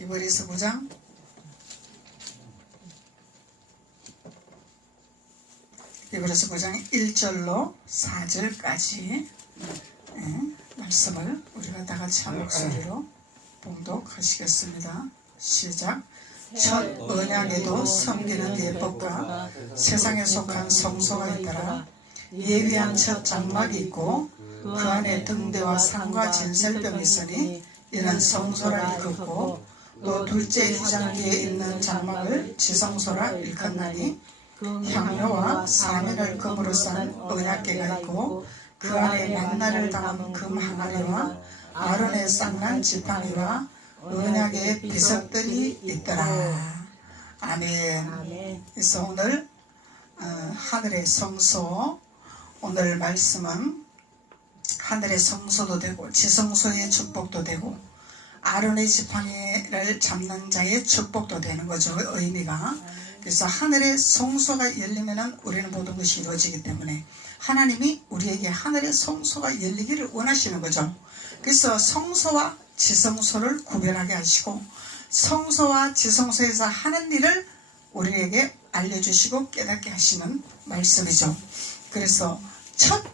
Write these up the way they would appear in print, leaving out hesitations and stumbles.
히브리서 9장 1절로 4절까지 말씀을 우리가 다 같이 한 목소리로 봉독하시겠습니다. 시작. 첫 언약에도 섬기는 예법과 세상에 속한 성소가 있더라. 예비한 첫 장막이 있고 그 안에 등대와 상과 진설병이 있으니 이는 성소라 일컫고 또 둘째 휘장 뒤에 있는 장막을 지성소라 일컫나니 향료와 사면을 금으로 싼 언약궤가 있고 그 안에 만나를 담은 금 항아리와 아론의 쌍난 지팡이와 언약의 비석들이 있더라. 아멘. 그래서 오늘 하늘의 성소, 오늘 말씀은 하늘의 성소도 되고 지성소의 축복도 되고 아론의 지팡이를 잡는 자의 축복도 되는 거죠. 의미가. 그래서 하늘의 성소가 열리면은 우리는 모든 것이 이루어지기 때문에 하나님이 우리에게 하늘의 성소가 열리기를 원하시는 거죠. 그래서 성소와 지성소를 구별하게 하시고 성소와 지성소에서 하는 일을 우리에게 알려주시고 깨닫게 하시는 말씀이죠. 그래서 첫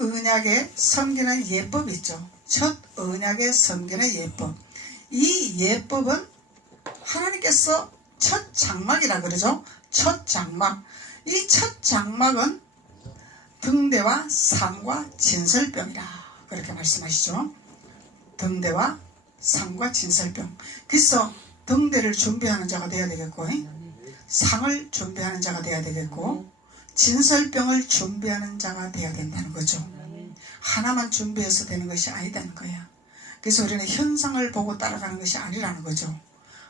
언약에 섬기는 예법이 있죠. 첫 언약에 섬기는 예법. 이 예법은 하나님께서 첫 장막이라 그러죠. 첫 장막. 이 첫 장막은 등대와 상과 진설병이라 그렇게 말씀하시죠. 등대와 상과 진설병. 그래서 등대를 준비하는 자가 되어야 되겠고 상을 준비하는 자가 되어야 되겠고 진설병을 준비하는 자가 되어야 된다는 거죠. 하나만 준비해서 되는 것이 아니다는 거야. 그래서 우리는 현상을 보고 따라가는 것이 아니라는 거죠.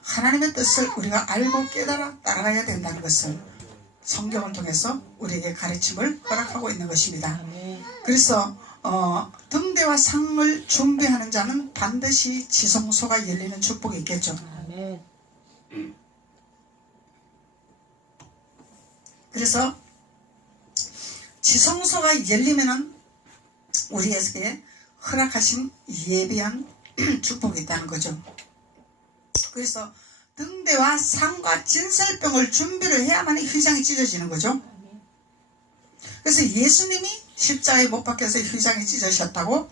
하나님의 뜻을 우리가 알고 깨달아 따라가야 된다는 것을 성경을 통해서 우리에게 가르침을 허락하고 있는 것입니다. 그래서 등대와 상을 준비하는 자는 반드시 지성소가 열리는 축복이 있겠죠. 그래서 지성소가 열리면은 우리에게 허락하신 예비한 축복이 있다는 거죠. 그래서 등대와 상과 진설병을 준비를 해야만 휘장이 찢어지는 거죠. 그래서 예수님이 십자가에 못 박혀서 휘장이 찢어졌다고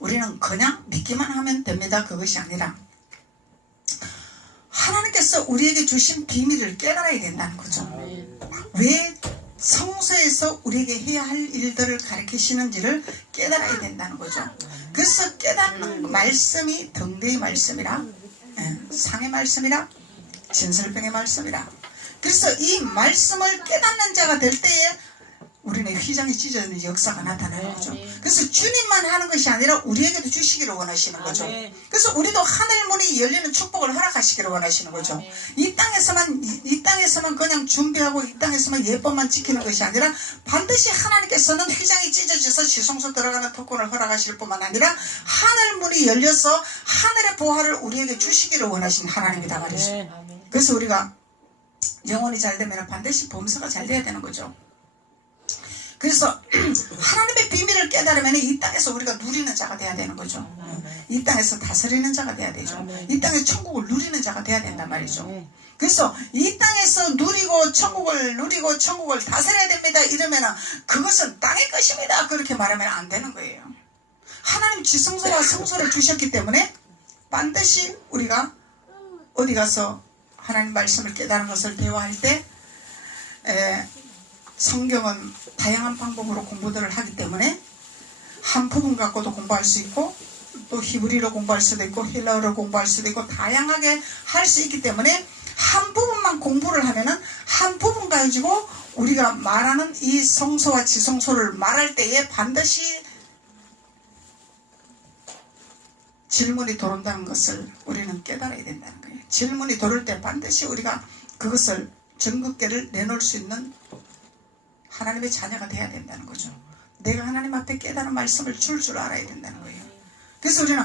우리는 그냥 믿기만 하면 됩니다. 그것이 아니라 하나님께서 우리에게 주신 비밀을 깨달아야 된다는 거죠. 왜 성소에서 우리에게 해야 할 일들을 가르치시는지를 깨달아야 된다는 거죠. 그래서 깨닫는 말씀이 등대의 말씀이라 상의 말씀이라 진설병의 말씀이라. 그래서 이 말씀을 깨닫는 자가 될 때에 우리는 휘장이 찢어지는 역사가 나타나는 거죠. 그래서 주님만 하는 것이 아니라 우리에게도 주시기를 원하시는 거죠. 그래서 우리도 하늘 문이 열리는 축복을 허락하시기를 원하시는 거죠. 이 땅에서만 그냥 준비하고 이 땅에서만 예법만 지키는 것이 아니라 반드시 하나님께서는 휘장이 찢어져서 지성소 들어가는 특권을 허락하실 뿐만 아니라 하늘 문이 열려서 하늘의 보화를 우리에게 주시기를 원하시는 하나님이다 말이죠. 그래서 우리가 영혼이 잘 되면 반드시 범사가 잘 돼야 되는 거죠. 그래서 하나님의 비밀을 깨달으면 이 땅에서 우리가 누리는 자가 돼야 되는 거죠. 이 땅에서 다스리는 자가 돼야 되죠. 이 땅에서 천국을 누리는 자가 돼야 된단 말이죠. 그래서 이 땅에서 누리고 천국을 다스려야 됩니다. 이러면 그것은 땅의 것입니다. 그렇게 말하면 안 되는 거예요. 하나님 지성소와 성소를 주셨기 때문에 반드시 우리가 어디 가서 하나님 말씀을 깨달은 것을 대화할 때 성경은 다양한 방법으로 공부들을 하기 때문에 한 부분 갖고도 공부할 수 있고 또 히브리로 공부할 수도 있고 헬라어로 공부할 수도 있고 다양하게 할 수 있기 때문에 한 부분만 공부를 하면은 한 부분 가지고 우리가 말하는 이 성소와 지성소를 말할 때에 반드시 질문이 들어온다는 것을 우리는 깨달아야 된다는 거예요. 질문이 들어올 때 반드시 우리가 그것을 증거계를 내놓을 수 있는 하나님의 자녀가 돼야 된다는 거죠. 내가 하나님 앞에 깨달은 말씀을 줄 알아야 된다는 거예요. 그래서 우리는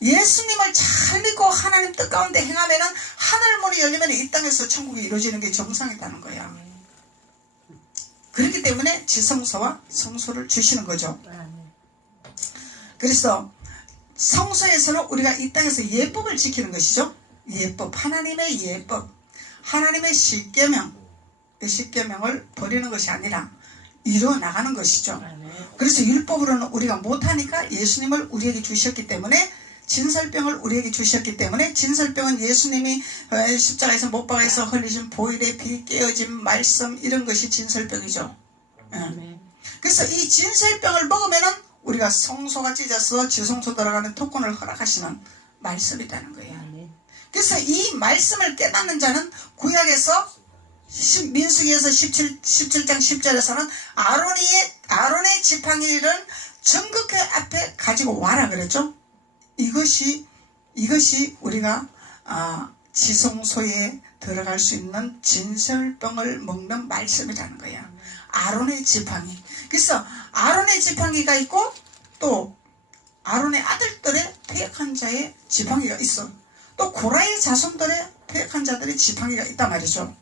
예수님을 잘 믿고 하나님 뜻 가운데 행하면은 하늘 문이 열리면 이 땅에서 천국이 이루어지는 게 정상이라는 거야. 그렇기 때문에 지성소와 성소를 주시는 거죠. 그래서 성소에서는 우리가 이 땅에서 예법을 지키는 것이죠. 예법, 하나님의 예법, 하나님의 십계명, 그 십계명을 버리는 것이 아니라 이루어 나가는 것이죠. 그래서 율법으로는 우리가 못하니까 예수님을 우리에게 주셨기 때문에, 진설병을 우리에게 주셨기 때문에, 진설병은 예수님이 십자가에서 못 박아서 흘리신 보혈의 피, 깨어진 말씀, 이런 것이 진설병이죠. 그래서 이 진설병을 먹으면은 우리가 성소가 찢어서 지성소 들어가는 특권을 허락하시는 말씀이라는 거예요. 그래서 이 말씀을 깨닫는 자는 구약에서 민수기에서 17장 10절에서는 아론의 지팡이를 정극회 앞에 가지고 와라 그랬죠. 이것이 우리가 지성소에 들어갈 수 있는 진설병을 먹는 말씀이라는 거야. 아론의 지팡이. 그래서 아론의 지팡이가 있고 또 아론의 아들들의 퇴역한 자의 지팡이가 있어. 또 고라의 자손들의 퇴역한 자들의 지팡이가 있단 말이죠.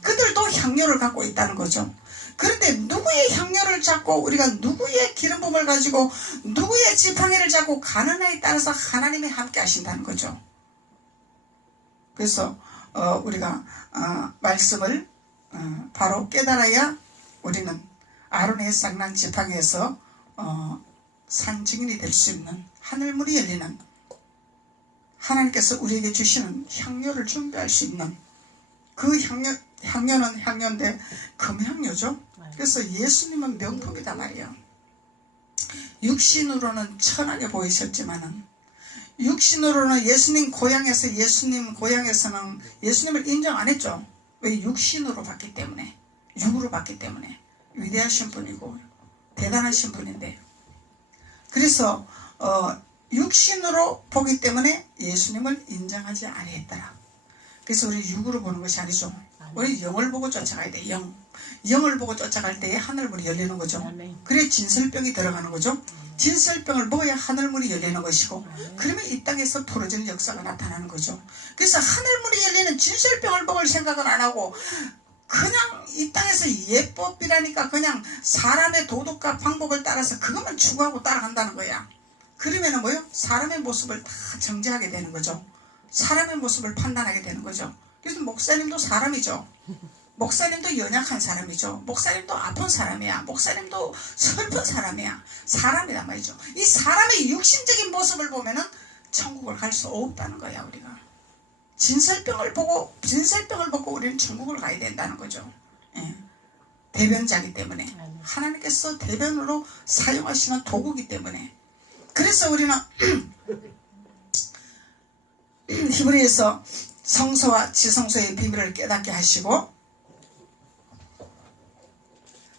그들도 향료를 갖고 있다는 거죠. 그런데 누구의 향료를 잡고 우리가 누구의 기름 부음을 가지고 누구의 지팡이를 잡고 가느냐에 따라서 하나님이 함께 하신다는 거죠. 그래서 우리가 말씀을 바로 깨달아야 우리는 아론의 쌍난 지팡이에서 산증인이 될 수 있는, 하늘문이 열리는, 하나님께서 우리에게 주시는 향료를 준비할 수 있는, 그 향료는 향료인데 금향료죠. 그래서 예수님은 명품이다 말이에요. 육신으로는 천하게 보이셨지만은, 육신으로는 예수님 고향에서는 예수님을 인정 안 했죠. 왜? 육신으로 봤기 때문에, 육으로 봤기 때문에. 위대하신 분이고 대단하신 분인데, 그래서 육신으로 보기 때문에 예수님을 인정하지 아니했더라. 그래서 우리 육으로 보는 것이 아니죠. 우리 영을 보고 쫓아가야 돼. 영을 보고 쫓아갈 때에 하늘문이 열리는 거죠. 그래 진설병이 들어가는 거죠. 진설병을 먹어야 하늘문이 열리는 것이고, 그러면 이 땅에서 풀어지는 역사가 나타나는 거죠. 그래서 하늘문이 열리는 진설병을 먹을 생각은 안 하고 그냥 이 땅에서 예법이라니까 그냥 사람의 도덕과 방법을 따라서 그것만 추구하고 따라간다는 거야. 그러면은 뭐요? 사람의 모습을 다 정죄하게 되는 거죠. 사람의 모습을 판단하게 되는 거죠. 그래서 목사님도 사람이죠. 목사님도 연약한 사람이죠. 목사님도 아픈 사람이야. 목사님도 슬픈 사람이야. 사람이란 말이죠. 이 사람의 육신적인 모습을 보면은 천국을 갈 수 없다는 거야, 우리가. 진설병을 먹고 우리는 천국을 가야 된다는 거죠. 예. 대변자기 때문에, 하나님께서 대변으로 사용하시는 도구이기 때문에. 그래서 우리는 히브리에서 성소와 지성소의 비밀을 깨닫게 하시고,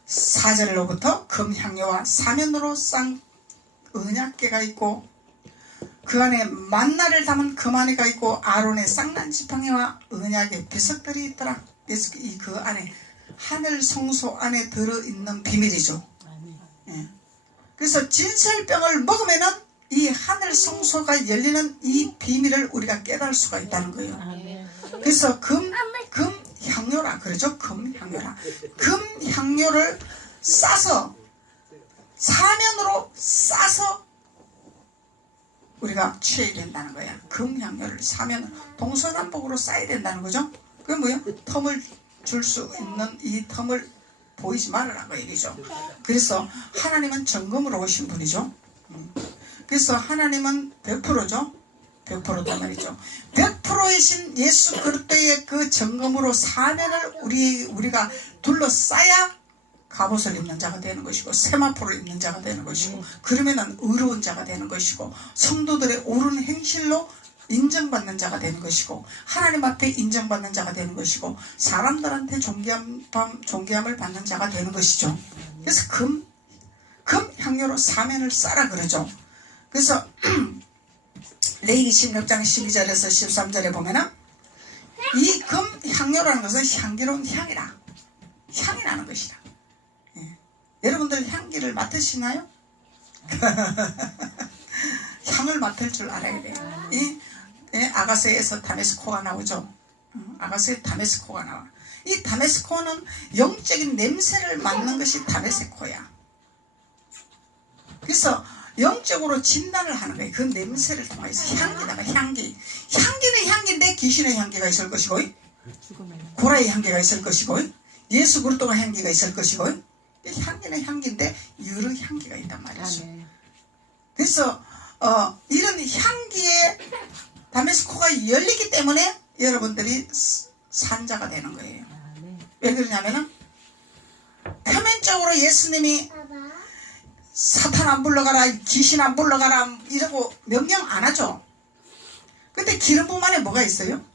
4절로부터 금향료와 사면으로 싼 언약궤가 있고, 그 안에 만나를 담은 금아니가 있고, 아론의 쌍난 지팡이와 언약의 비석들이 있더라. 그래서 그 안에 하늘 성소 안에 들어있는 비밀이죠. 예. 그래서 진설병을 먹으면은 이 하늘 성소가 열리는 이 비밀을 우리가 깨달을 수가 있다는 거예요. 그래서 금향료라 그러죠. 금향료라. 금향료를 싸서, 사면으로 싸서 우리가 취해야 된다는 거야. 금향료를 사면 동서남북으로 쌓아야 된다는 거죠. 그게 뭐예요? 텀을 줄 수 있는 이 텀을 보이지 말으라고 얘기죠. 그래서 하나님은 정금으로 오신 분이죠. 그래서 하나님은 100%죠. 100%단 말이죠. 100%이신 예수 그리스도의 그 정금으로 사면을 우리가 둘러싸야 갑옷을 입는 자가 되는 것이고, 세마포를 입는 자가 되는 것이고, 그러면은 의로운 자가 되는 것이고, 성도들의 옳은 행실로 인정받는 자가 되는 것이고, 하나님 앞에 인정받는 자가 되는 것이고, 사람들한테 존귀함을 받는 자가 되는 것이죠. 그래서 금향료로 사면을 싸라 그러죠. 그래서 레위기 16장 12절에서 13절에 보면은 이 금향료라는 것은 향기로운 향이라, 향이 나는 것이다. 예. 여러분들 향기를 맡으시나요? 향을 맡을 줄 알아야 돼요. 예, 아가서에서 다메스코가 나오죠. 아가서에 다메스코가 나와. 이 다메스코는 영적인 냄새를 맡는 것이 다메스코야. 그래서 영적으로 진단을 하는 거예요. 그 냄새를 통해서 향기다가 향기. 향기는 향기인데 귀신의 향기가 있을 것이고, 고라의 향기가 있을 것이고, 예수 그리스도가 향기가 있을 것이고, 향기는 향기인데 여러 향기가 있단 말이죠. 그래서 이런 향기에 다메스코가 열리기 때문에 여러분들이 산자가 되는 거예요. 왜 그러냐면은 표면적으로 예수님이 사탄 안 불러가라, 귀신 안 불러가라 이러고 명령 안 하죠. 근데 기름부음 안에 뭐가 있어요?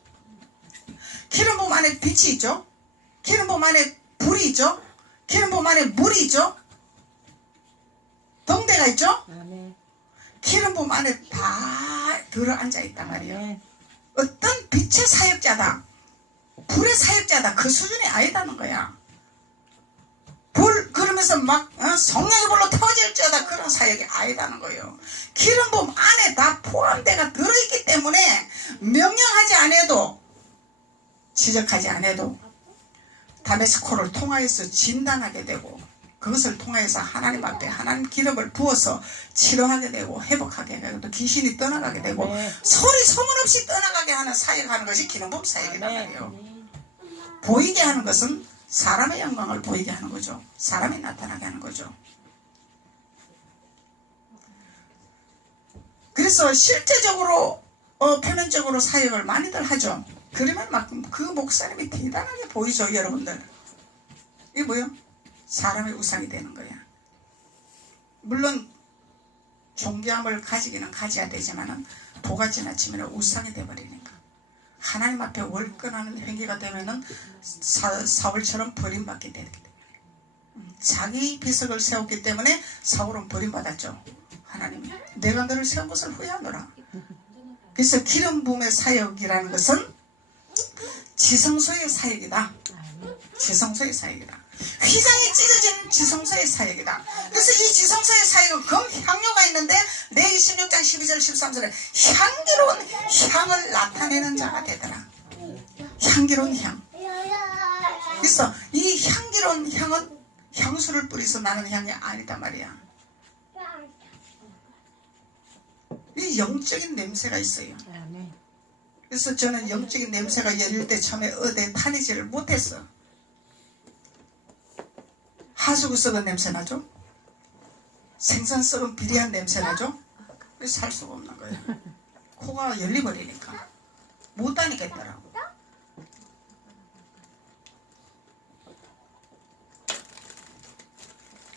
기름부음 안에 빛이 있죠. 기름부음 안에 불이 있죠. 기름부음 안에 물이 있죠. 동대가 있죠. 기름부음 안에 다 들어앉아 있단 말이에요. 어떤 빛의 사역자다, 불의 사역자다, 그 수준이 아니다는 거야. 불 그러면서 막 성령의 불로 터질지어다 그런 사역이 아니다는 거예요. 기름부음 안에 다 포함대가 들어있기 때문에 명령하지 않아도, 지적하지 않아도 다메스코를 통하여서 진단하게 되고, 그것을 통해서 하나님 앞에 하나님 기름을 부어서 치료하게 되고 회복하게 되고 또 귀신이 떠나가게 되고 소리 소문 없이 떠나가게 하는 사역하는 것이 기름부음 사역이란 말이에요. 보이게 하는 것은 사람의 영광을 보이게 하는 거죠. 사람이 나타나게 하는 거죠. 그래서 실제적으로 표면적으로 사역을 많이들 하죠. 그러면 막 그 목사님이 대단하게 보이죠. 여러분들 이게 뭐예요? 사람의 우상이 되는 거야. 물론 존귀함을 가지기는 가져야 되지만은 도가 지나치면 우상이 되어버리니까 하나님 앞에 월권하는 행위가 되면은 사울처럼 버림받게 되게 돼. 자기 비석을 세웠기 때문에 사울은 버림받았죠. 하나님이 내가 너를 세운 것을 후회하노라. 그래서 기름 부음의 사역이라는 것은 지성소의 사역이다. 지성소의 사역이다. 휘장이 찢어진 지성소의 사역이다. 그래서 이 지성소의 사역은 금향료가 있는데 레위 16장 12절 13절에 향기로운 향을 나타내는 자가 되더라. 향기로운 향. 그래서 이 향기로운 향은 향수를 뿌려서 나는 향이 아니다 말이야. 이 영적인 냄새가 있어요. 그래서 저는 영적인 냄새가 열릴 때 처음에 어디에 타니지를 못했어. 하수구 썩은 냄새 나죠? 생선 썩은 비리한 냄새 나죠? 그래서 살 수가 없는 거예요. 코가 열려버리니까 못 다니겠더라고.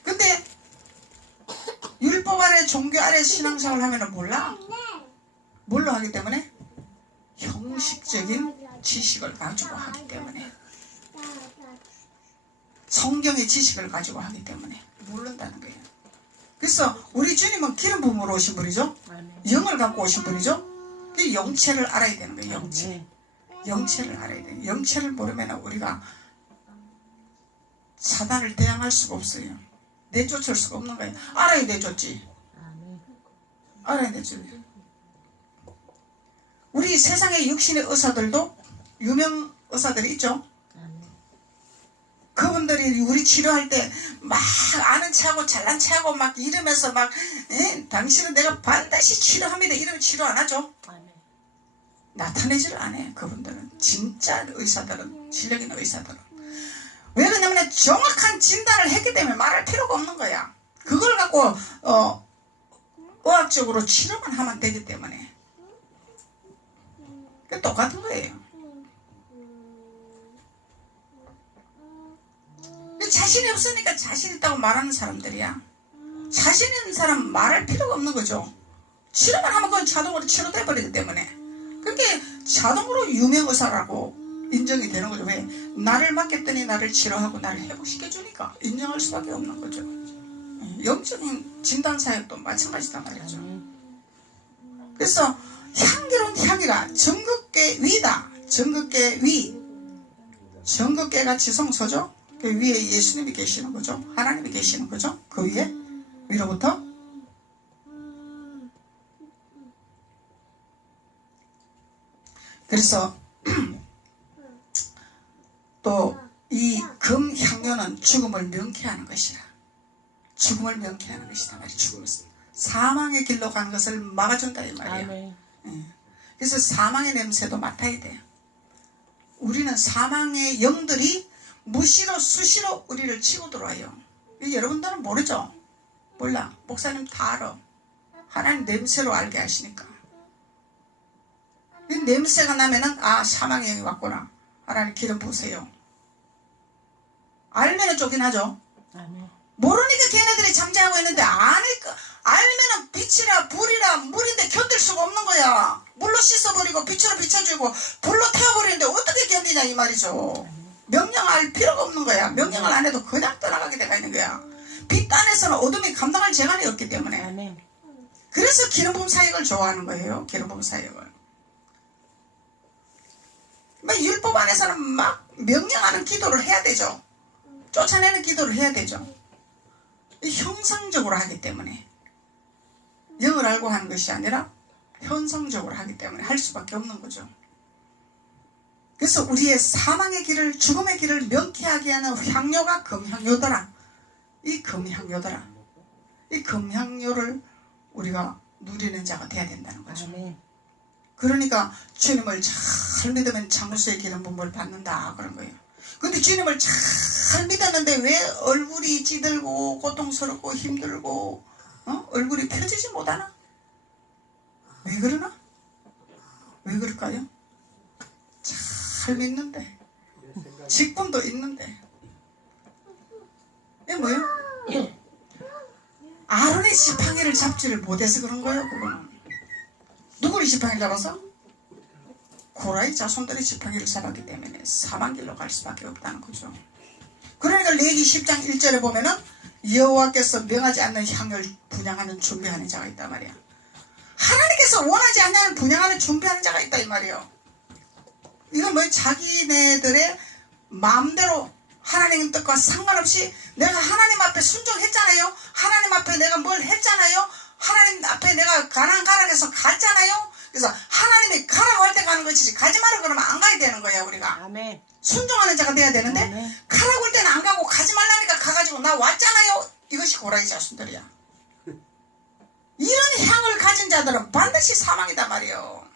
근데 율법 아래 종교 아래 신앙생활을 하면은 몰라. 뭘로 하기 때문에? 형식적인 지식을 가지고 하기 때문에, 성경의 지식을 가지고 하기 때문에 모른다는 거예요. 그래서 우리 주님은 기름 부음으로 오신 분이죠. 영을 갖고 오신 분이죠. 그 영체를 알아야 되는 거예요. 영체. 영체를 알아야 돼요. 영체를 모르면 우리가 사단을 대항할 수가 없어요. 내쫓을 수가 없는 거예요. 알아야 내쫓지. 알아야 내쫓지. 우리 세상의 육신의 의사들도 유명 의사들이 있죠. 그분들이 우리 치료할 때 막 아는 체하고 잘난 체하고 막 이러면서 막 당신은 내가 반드시 치료합니다 이러면 치료 안 하죠. 나타내지를 않아요. 그분들은 진짜 의사들은, 실력 있는 의사들은. 왜 그러냐면 정확한 진단을 했기 때문에 말할 필요가 없는 거야. 그걸 갖고 의학적으로 치료만 하면 되기 때문에. 똑같은 거예요. 자신이 없으니까 자신 있다고 말하는 사람들이야. 자신 있는 사람 말할 필요가 없는 거죠. 치료만 하면 그건 자동으로 치료돼 버리기 때문에. 그게 자동으로 유명의사라고 인정이 되는 거죠. 왜? 나를 맡겼더니 나를 치료하고 나를 회복시켜 주니까 인정할 수밖에 없는 거죠. 영적인 진단사역도 마찬가지단 말이죠. 그래서 향기로운 향이라 전극계 위다. 전극계 위. 전극계가 지성소죠. 그 위에 예수님이 계시는 거죠. 하나님이 계시는 거죠. 그 위에 위로부터 그래서 또 이 금향료는 죽음을 명쾌하는 것이라. 죽음을 명쾌하는 것이다 말이야. 죽음을 사망의 길로 가는 것을 막아준다 이 말이야. 아멘. 예. 그래서 사망의 냄새도 맡아야 돼요. 우리는 사망의 영들이 무시로 수시로 우리를 치고 들어와요. 여러분들은 모르죠? 몰라. 목사님 다 알아. 하나님 냄새로 알게 하시니까. 이 냄새가 나면은 아 사망의 영이 왔구나. 하나님 기름 부으세요. 알면은 쫓겨나죠. 아멘. 모르니까 걔네들이 잠자고 있는데 아니까 알면은 빛이라 불이라 물인데 견딜 수가 없는 거야. 물로 씻어버리고 빛으로 비춰주고 불로 태워버리는데 어떻게 견디냐 이 말이죠. 명령할 필요가 없는 거야. 명령을 안 해도 그냥 떠나가게 돼가 있는 거야. 빛 안에서는 어둠이 감당할 재간이 없기 때문에. 아멘. 그래서 기름 부음 사역을 좋아하는 거예요. 기름 부음 사역을. 막 율법 안에서는 막 명령하는 기도를 해야 되죠. 쫓아내는 기도를 해야 되죠. 형상적으로 하기 때문에 영을 알고 하는 것이 아니라 현상적으로 하기 때문에 할 수밖에 없는 거죠. 그래서 우리의 사망의 길을 죽음의 길을 명쾌하게 하는 향료가 금향료더라. 이 금향료더라. 이 금향료를 우리가 누리는 자가 돼야 된다는 거죠. 아멘. 그러니까 주님을 잘 믿으면 장수의 기름 부음을 받는다 그런 거예요. 근데 주님을 잘 믿었는데 왜 얼굴이 찌들고 고통스럽고 힘들고 얼굴이 펴지지 못하나? 왜 그러나? 왜 그럴까요? 잘 믿는데 직분도 있는데 이게 뭐예요? 아론의 지팡이를 잡지를 못해서 그런 거예요. 그거는 누구를 지팡이를 잡아서? 고라의 자손들의 지팡이를 잡았기 때문에 사망길로 갈 수밖에 없다는 거죠. 그러니까 레위기 10장 1절에 보면은 여호와께서 명하지 않는 향을 분향하는 준비하는 자가 있단 말이야. 하나님께서 원하지 않는 분향하는 준비하는 자가 있다 이 말이에요. 이건 뭐 자기네들의 마음대로 하나님의 뜻과 상관없이 내가 하나님 앞에 순종했잖아요. 하나님 앞에 내가 뭘 했잖아요. 하나님 앞에 내가 가라 해서 갔잖아요. 그래서 하나님이 가라고 할 때 가는 것이지 가지 마라 그러면 안 가야 되는 거야 우리가. 아멘. 순종하는 자가 돼야 되는데 아멘. 가라고 할 때는 안 가고 가지 말라니까 가가지고 나 왔잖아요. 이것이 고라의 자손들이야. 이런 향을 가진 자들은 반드시 사망이다 말이에요.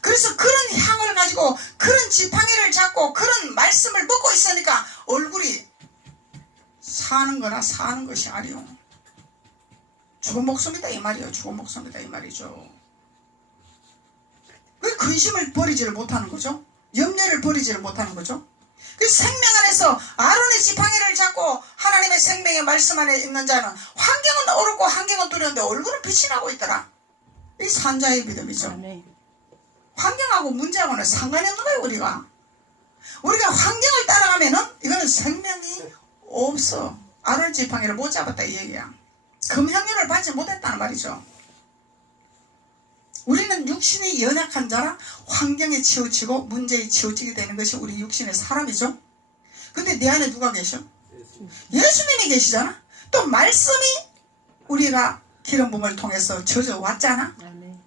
그래서 그런 향을 가지고 그런 지팡이를 잡고 그런 말씀을 먹고 있으니까 얼굴이 사는 거나 사는 것이 아니요. 죽은 목숨이다 이 말이에요. 죽은 목숨이다 이 말이죠. 왜 근심을 버리지를 못하는 거죠? 염려를 버리지를 못하는 거죠? 그 생명 안에서 아론의 지팡이를 잡고 하나님의 생명의 말씀 안에 있는 자는 환경은 어렵고 환경은 두려운데 얼굴은 빛이 나고 있더라. 이 산자의 믿음이죠. 아멘. 환경하고 문제하고는 상관이 없는 거예요. 우리가 환경을 따라가면은 이거는 생명이 없어. 아론 지팡이를 못 잡았다 이 얘기야. 금향료를 받지 못했다는 말이죠. 우리는 육신이 연약한 자라 환경에 치우치고 문제에 치우치게 되는 것이 우리 육신의 사람이죠. 근데 내 안에 누가 계셔? 예수님이 계시잖아. 또 말씀이 우리가 기름 부음을 통해서 젖어왔잖아. 아멘.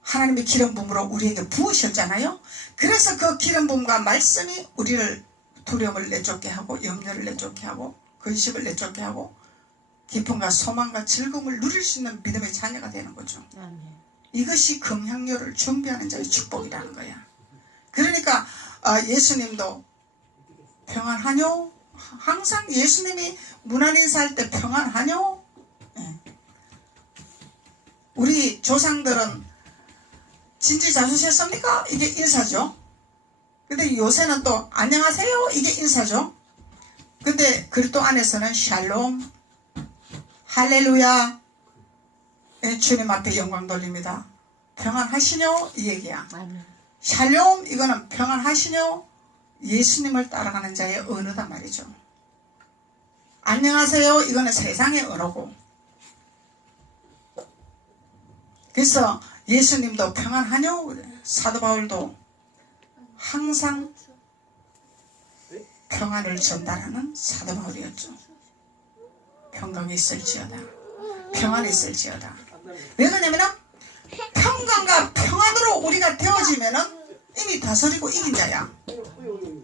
하나님의 기름 부음으로 우리에게 부으셨잖아요. 그래서 그 기름 부음과 말씀이 우리를 두려움을 내쫓게 하고 염려를 내쫓게 하고 근심을 내쫓게 하고 기쁨과 소망과 즐거움을 누릴 수 있는 믿음의 자녀가 되는 거죠. 아멘. 이것이 금향료를 준비하는 자의 축복이라는 거야. 그러니까 예수님도 평안하뇨? 항상 예수님이 문안 인사할 때 평안하뇨? 네. 우리 조상들은 진지자주셨습니까? 이게 인사죠. 근데 요새는 또 안녕하세요? 이게 인사죠. 근데 그리스도 안에서는 샬롬, 할렐루야, 주님 앞에 영광 돌립니다. 평안하시뇨? 이 얘기야. 아멘. 샬롬 이거는 평안하시뇨? 예수님을 따라가는 자의 언어단 말이죠. 안녕하세요 이거는 세상의 언어고. 그래서 예수님도 평안하뇨? 사도 바울도 항상 평안을 전달하는 사도 바울이었죠. 평강이 있을지어다. 평안이 있을지어다. 왜 그러냐면은 평강과 평안으로 우리가 되어지면은 이미 다스리고 이긴 자야.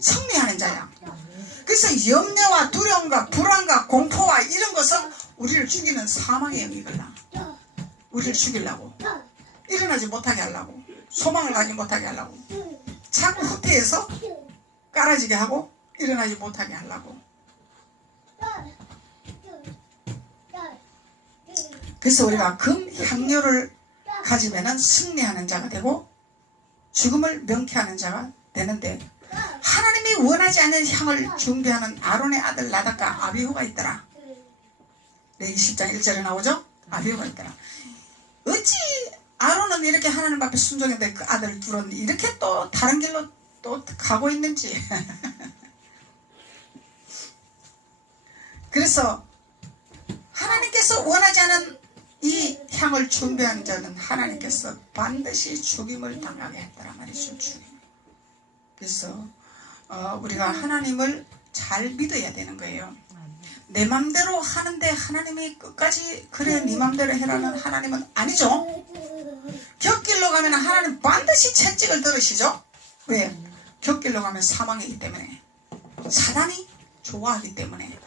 승리하는 자야. 그래서 염려와 두려움과 불안과 공포와 이런 것은 우리를 죽이는 사망의 영이걸라. 우리를 죽이려고, 일어나지 못하게 하려고, 소망을 가지 못하게 하려고, 자꾸 후퇴해서 깔아지게 하고 일어나지 못하게 하려고. 그래서 우리가 금향료를 가지면은 승리하는 자가 되고 죽음을 명쾌하는 자가 되는데, 하나님이 원하지 않는 향을 준비하는 아론의 아들 나답과 아비후가 있더라. 네, 20장 1절에 나오죠? 아비후가 있더라. 어찌 아론은 이렇게 하나님 앞에 순종했는데 그 아들 둘은 이렇게 또 다른 길로 또 가고 있는지. 그래서 하나님께서 원하지 않은 이 향을 준비한 자는 하나님께서 반드시 죽임을 당하게 했더라 말이죠. 죽임. 그래서 우리가 하나님을 잘 믿어야 되는 거예요. 내 맘대로 하는데 하나님이 끝까지 그래 네 맘대로 해라는 하나님은 아니죠. 곁길로 가면 하나님 반드시 채찍을 들으시죠. 왜? 곁길로 가면 사망이기 때문에, 사단이 좋아하기 때문에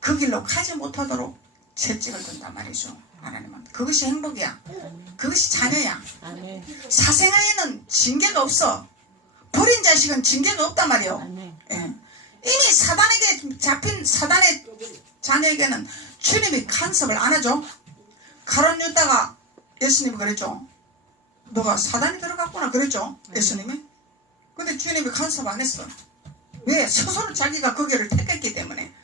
그 길로 가지 못하도록 채찍을 든단 말이죠. 하나님은 그것이 행복이야. 그것이 자녀야. 사생아에는 징계가 없어. 버린 자식은 징계가 없단 말이에요. 예. 이미 사단에게 잡힌 사단의 자녀에게는 주님이 간섭을 안 하죠. 가론 유다가 예수님이 그랬죠. 너가 사단이 들어갔구나 그랬죠. 예수님이. 근데 주님이 간섭 안 했어. 왜? 스스로 자기가 그 길을 택했기 때문에.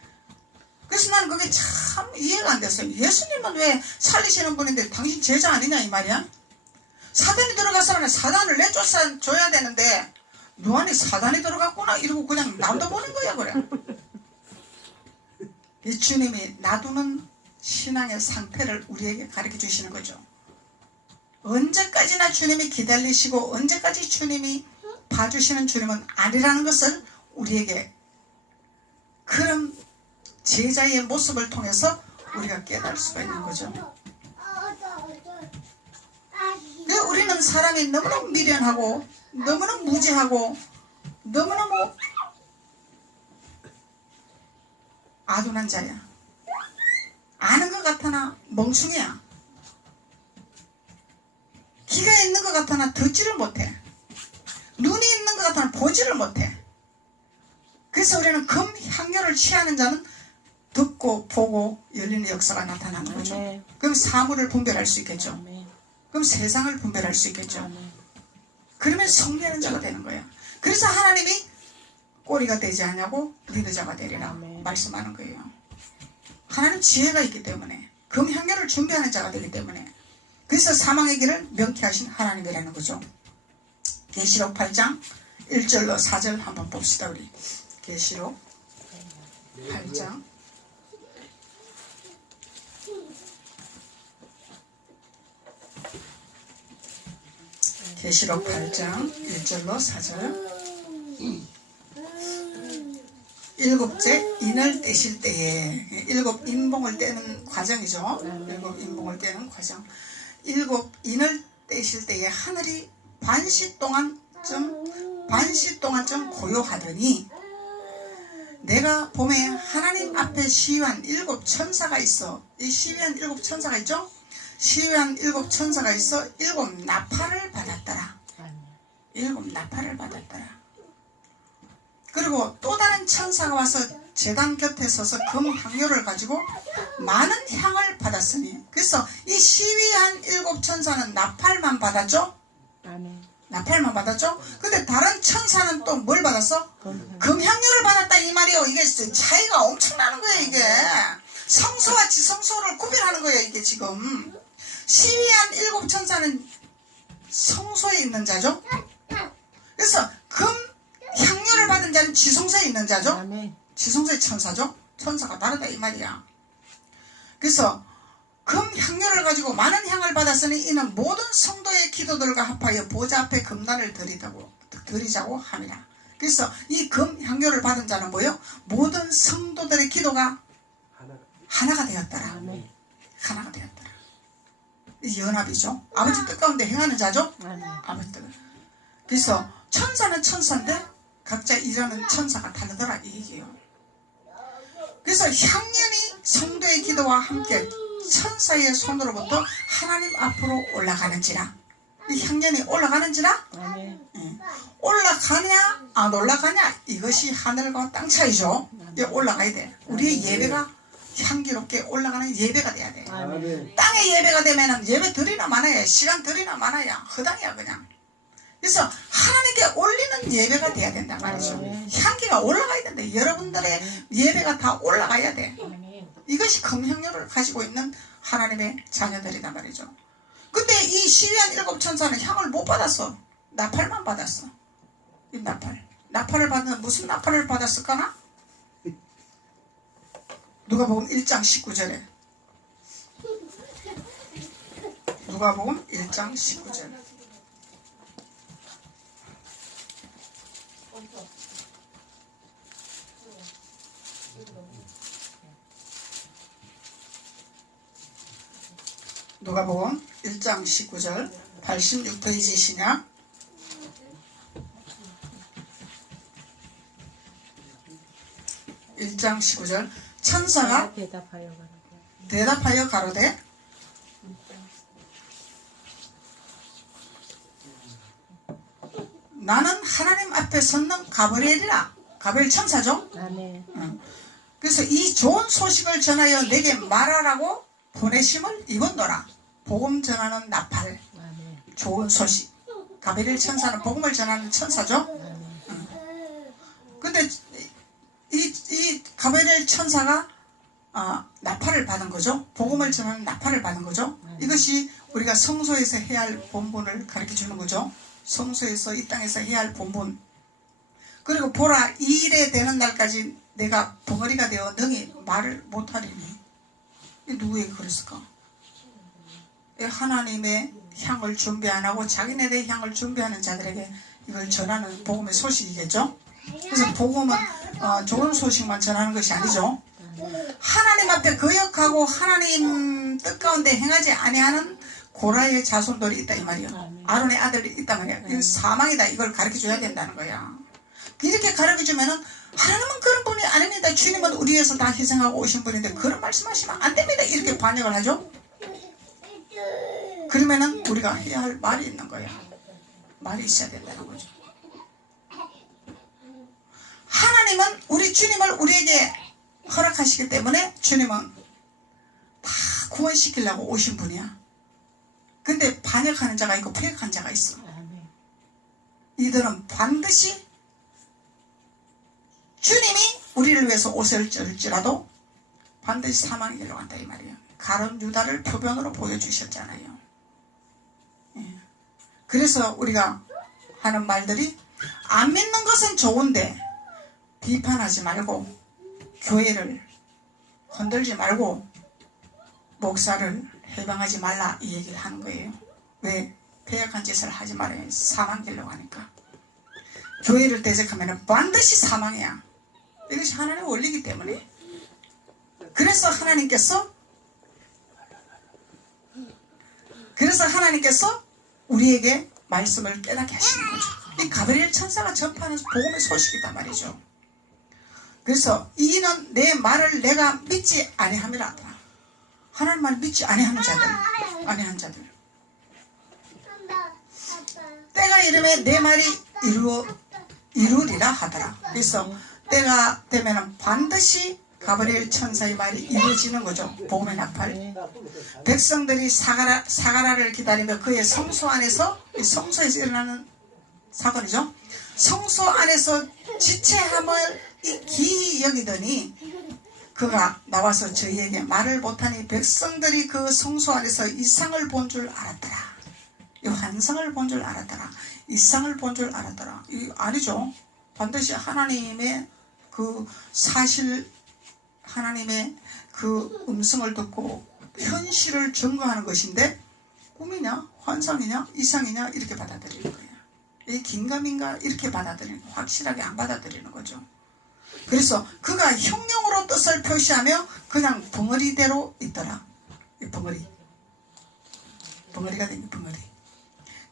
그래서 나는 그게 참 이해가 안 됐어요. 예수님은 왜 살리시는 분인데 당신 제자 아니냐 이 말이야. 사단이 들어가서는 사단을 내쫓아줘야 되는데 너 안에 사단이 들어갔구나 이러고 그냥 놔둬보는 거야. 그래. 이 주님이 놔두는 신앙의 상태를 우리에게 가르쳐 주시는 거죠. 언제까지나 주님이 기다리시고 언제까지 주님이 봐주시는 주님은 아니라는 것을 우리에게 그런 제자의 모습을 통해서 우리가 깨달을 수가 있는 거죠. 우리는 사람이 너무너무 미련하고 너무너무 무지하고 너무너무 아둔한 자야. 아는 것 같으나 멍충이야. 귀가 있는 것 같으나 듣지를 못해. 눈이 있는 것 같으나 보지를 못해. 그래서 우리는 금향료를 취하는 자는 듣고 보고 열리는 역사가 나타나는 거죠. 그럼 사물을 분별할 수 있겠죠. 그럼 세상을 분별할 수 있겠죠. 그러면 성례하는 자가 되는 거예요. 그래서 하나님이 꼬리가 되지 않냐고 리더자가 되리라 말씀하는 거예요. 하나님 지혜가 있기 때문에 금향료를 준비하는 자가 되기 때문에, 그래서 사망의 길을 명쾌하신 하나님이라는 거죠. 계시록 8장 1절로 4절 한번 봅시다. 우리 계시록 8장 계시록 8장 1절로 4절. 일곱째 인을 떼실 때에, 일곱 인봉을 떼는 과정이죠. 일곱 인봉을 떼는 과정. 일곱 인을 떼실 때에 하늘이 반시 동안쯤 고요하더니 내가 봄에 하나님 앞에 시위한 일곱 천사가 있어. 이 시위한 일곱 천사가 있죠. 시위한 일곱 천사가 있어 일곱 나팔을 받았더라. 일곱 나팔을 받았더라. 그리고 또 다른 천사가 와서 제단 곁에 서서 금향료를 가지고 많은 향을 받았으니, 그래서 이 시위한 일곱 천사는 나팔만 받았죠. 나팔만 받았죠. 근데 다른 천사는 또 뭘 받았어? 금향료를 받았다 이 말이에요. 이게 차이가 엄청나는 거예요. 이게 성소와 지성소를 구별하는 거예요. 이게 지금 시위한 일곱 천사는 성소에 있는 자죠. 그래서 금향료를 받은 자는 지성소에 있는 자죠. 지성소의 천사죠. 천사가 다르다 이 말이야. 그래서 금향료를 가지고 많은 향을 받았으니 이는 모든 성도의 기도들과 합하여 보좌 앞에 금단을 드리자고 함이라. 그래서 이 금향료를 받은 자는 뭐예요? 모든 성도들의 기도가 하나가 되었더라. 하나가 되었더라. 이 연합이죠. 아버지 뜻 가운데 행하는 자죠. 아버지 뜻. 그래서 천사는 천사인데 각자 일하는 천사가 다르더라 이 얘기예요. 그래서 향연이 성도의 기도와 함께 천사의 손으로부터 하나님 앞으로 올라가는지라. 이 향년이 올라가는지라. 올라가냐 안 올라가냐 이것이 하늘과 땅 차이죠. 올라가야 돼. 우리의 예배가 향기롭게 올라가는 예배가 돼야 돼. 땅의 예배가 되면은 예배 드리나 마나야, 시간 드리나 마나야, 허당이야 그냥. 그래서 하나님께 올리는 예배가 돼야 된다 말이죠. 향기가 올라가야 된다. 여러분들의 예배가 다 올라가야 돼. 이것이 금향료를 가지고 있는 하나님의 자녀들이다 말이죠. 근데 이 시위한 7 천사는 향을 못 받았어. 나팔만 받았어. 이 나팔을 받는, 무슨 나팔을 받았을까나? 누가복음 1장 19절에 누가복음 1장 19절 누가복음 1장 19절 86페이지시냐? (1장 19절) 천사가 대답하여 가로되 나는 하나님 앞에 섰는 가브리엘이라. 가브리엘 천사죠. 그래서 이 좋은 소식을 전하여 내게 말하라고 보내심을 입었노라. 복음 전하는 나팔, 좋은 소식. 가브리엘 천사는 복음을 전하는 천사죠. 근데 이 가브리엘 천사가 나팔을 받은 거죠. 복음을 전하는 나팔을 받은 거죠. 이것이 우리가 성소에서 해야 할 본분을 가르쳐 주는 거죠. 성소에서 이 땅에서 해야 할 본분. 그리고 보라, 이 일에 되는 날까지 내가 벙어리가 되어 능히 말을 못하리니. 누구에게 그랬을까? 하나님의 향을 준비 안 하고 자기네들의 향을 준비하는 자들에게 이걸 전하는 복음의 소식이겠죠. 그래서 복음은 좋은 소식만 전하는 것이 아니죠. 하나님 앞에 거역하고 하나님 뜻 가운데 행하지 아니하는 고라의 자손들이 있다 이 말이야. 아론의 아들이 있단 말이야. 이건 사망이다. 이걸 가르쳐줘야 된다는 거야. 이렇게 가르쳐주면은 하나님은 그런 분이 아닙니다. 주님은 우리 위해서 다 희생하고 오신 분인데 그런 말씀하시면 안 됩니다. 이렇게 반역을 하죠. 그러면은 우리가 해야 할 말이 있는 거야. 말이 있어야 된다는 거죠. 하나님은 우리 주님을 우리에게 허락하시기 때문에 주님은 다 구원시키려고 오신 분이야. 근데 반역하는 자가 있고 패역한 자가 있어. 이들은 반드시 주님이 우리를 위해서 오실지라도 반드시 사망의 길로 간다 이 말이에요. 가룟 유다를 표변으로 보여주셨잖아요. 그래서 우리가 하는 말들이 안 믿는 것은 좋은데 비판하지 말고 교회를 흔들지 말고 목사를 해방하지 말라 이 얘기를 하는 거예요. 왜? 패역한 짓을 하지 말아요. 사망길로 가니까. 교회를 대적하면 반드시 사망이야. 이것이 하나님의 원리이기 때문에. 그래서 하나님께서 우리에게 말씀을 깨닫게 하시는 거죠. 이 가브리엘 천사가 전파하는 복음의 소식이단 말이죠. 그래서 이는 내 말을 내가 믿지 아니함이라. 하나님 말 믿지 아니하는 자들. 때가 이르면 내 말이 이루리라 하더라. 그래서 때가 되면 반드시 가브리엘 천사의 말이 이루어지는 거죠. 복음의 나팔. 백성들이 사가라를 기다리며 그의 성소 안에서, 성소에서 일어나는 사건이죠. 성소 안에서 지체함을 기이 여기더니 그가 나와서 저희에게 말을 못하니 백성들이 그 성소 안에서 이상을 본 줄 알았더라. 이 환상을 본 줄 알았더라. 이상을 본 줄 알았더라. 이 아니죠. 반드시 하나님의 그 사실, 하나님의 그 음성을 듣고 현실을 증거하는 것인데 꿈이냐 환상이냐 이상이냐 이렇게 받아들이는 거예요. 이 긴가민가 이렇게 받아들이는 거예요. 확실하게 안 받아들이는 거죠. 그래서 그가 흉령으로 뜻을 표시하며 그냥 벙어리대로 있더라. 이 벙어리가 된 게 벙어리.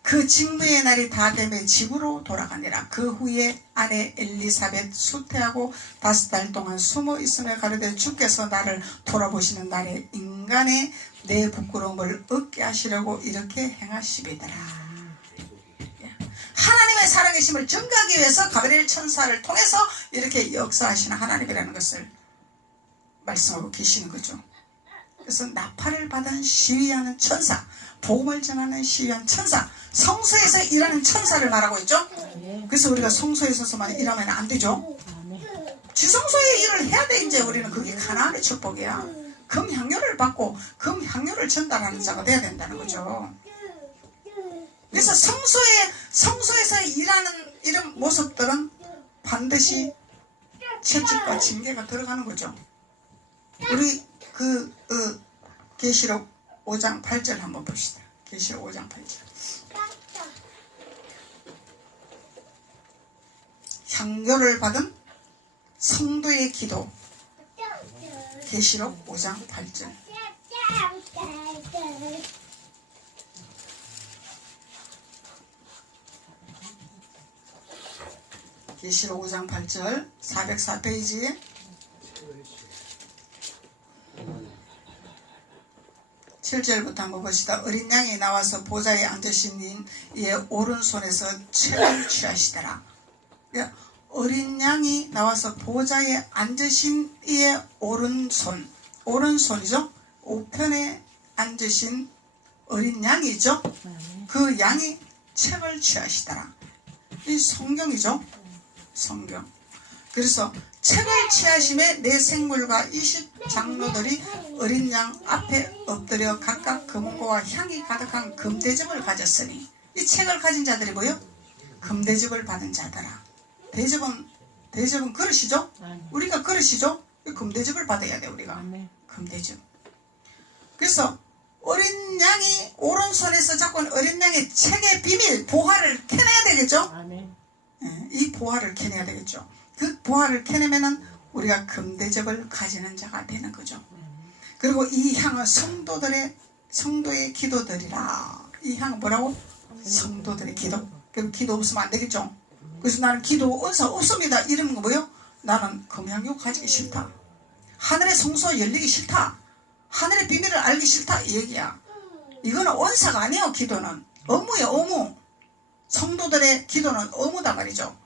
그 직무의 날이 다 되매 집으로 돌아가니라. 그 후에 아내 엘리사벳 수태하고 5달 동안 숨어 있으며 가로되 주께서 나를 돌아보시는 날에 인간의 내 부끄러움을 얻게 하시려고 이렇게 행하시리더라. 하나님의 살아계심을 증거하기 위해서 가브리엘 천사를 통해서 이렇게 역사하시는 하나님이라는 것을 말씀하고 계시는 거죠. 그래서 나팔을 받은 시위하는 천사, 복음을 전하는 시위하는 천사, 성소에서 일하는 천사를 말하고 있죠. 그래서 우리가 성소에 있어서만 일하면 안 되죠. 지성소의 일을 해야 돼. 이제 우리는 그게 가나안의 축복이야. 금향료를 받고 금향료를 전달하는 자가 돼야 된다는 거죠. 그래서 성소에서 일하는 이런 모습들은 반드시 채찍과 징계가 들어가는 거죠. 우리 계시록 5장 8절 한번 봅시다. 계시록 5장 8절. 향료를 받은 성도의 기도. 계시록 5장 8절. 계시록 5장 8절 404페이지에 7절부터 한번 봅시다. 어린 양이 나와서 보좌에 앉으신 이의 오른손에서 책을 취하시더라. 어린 양이 나와서 보좌에 앉으신 이의 오른손이죠. 우편에 앉으신 어린 양이죠. 그 양이 책을 취하시더라. 이 성경이죠. 성경. 그래서 책을 취하심에 내 생물과 20장로들이 어린 양 앞에 엎드려 각각 금고와 향이 가득한 금대접을 가졌으니, 이 책을 가진 자들이 뭐요? 금대접을 받은 자더라. 대접은 그릇이죠. 우리가 그릇이죠. 금대접을 받아야 돼. 우리가 금대접. 그래서 어린 양이 오른손에서 잡고 어린 양의 책의 비밀 보화를 캐내야 되겠죠. 이 보화를 캐내야 되겠죠. 그 보화를 캐내면은 우리가 금대접을 가지는 자가 되는 거죠. 그리고 이 향은 성도의 기도들이라. 이 향은 뭐라고? 성도들의 기도. 그럼 기도 없으면 안 되겠죠. 그래서 나는 기도 은사 없습니다. 이러는 거 뭐예요? 나는 금향유 가지기 싫다. 하늘의 성소 열리기 싫다. 하늘의 비밀을 알기 싫다. 이 얘기야. 이거는 원사가 아니에요. 기도는 의무예요. 의무. 성도들의 기도는 의무다 말이죠.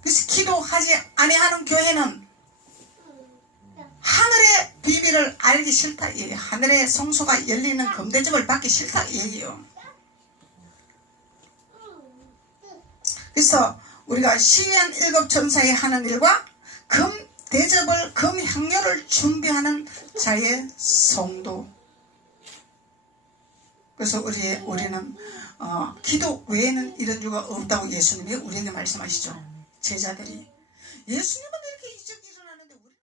그래서 기도하지 아니하는 교회는 하늘의 비밀을 알기 싫다. 이 얘기예요. 하늘의 성소가 열리는 금대접을 받기 싫다. 이 얘기예요. 그래서 우리가 시위한 7 천사의 하는 일과 금대접을 금향료를 준비하는 자의 성도. 그래서 우리는 기도 외에는 이런 이유가 없다고 예수님이 우리에게 말씀하시죠. 제자들이 예수님은